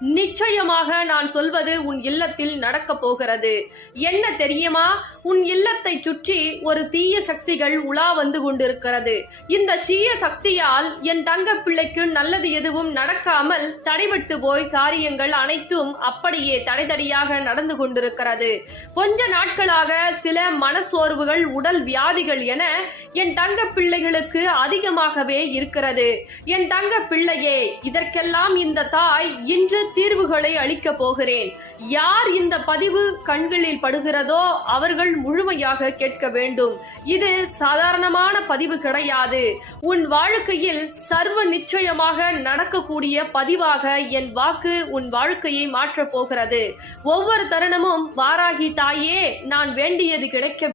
நிச்சயமாக நான் சொல்வது உன் இல்லத்தில் நடக்கப் போகிறது. என்ன தெரியுமா? உன் இல்லத்தை சுற்றி ஒரு தீய சக்திகள் உலா வந்து கொண்டிருக்கிறது. இந்த தீய சக்தியால் என் தங்க பிள்ளைக்கு நல்லது எதுவும் நடக்காமல் தடைபட்டு போய் காரியங்கள் அனைத்தும் அப்படியே தடைதடியாக நடந்து கொண்டிருக்கிறது. கொஞ்ச நாட்களாக சில மனசோர்வுகள், உடல் வியாதிகள் என என் தங்க பிள்ளைகளுக்கு அதிகமாகவே இருக்கிறது. என் தங்க பிள்ளையே, இதற்கெல்லாம் இந்த தாய் இன்று தீர்வுகளை அளிக்கப் போகிறேன். யார் இந்த பதிவு கண்களில் படுகிறதோ அவர்கள் முழுமையாக கேட்க வேண்டும். இது சாதாரணமான பதிவு கிடையாது. உன் வாழ்க்கையில் சர்வ நிச்சயமாக நடக்கக்கூடிய பதிவாக என் வாக்கு உன் வாழ்க்கையை மாற்றப் போகிறது. ஒவ்வொரு தருணமும் வாராகி தாயே, நான் வேண்டியது கிடைக்க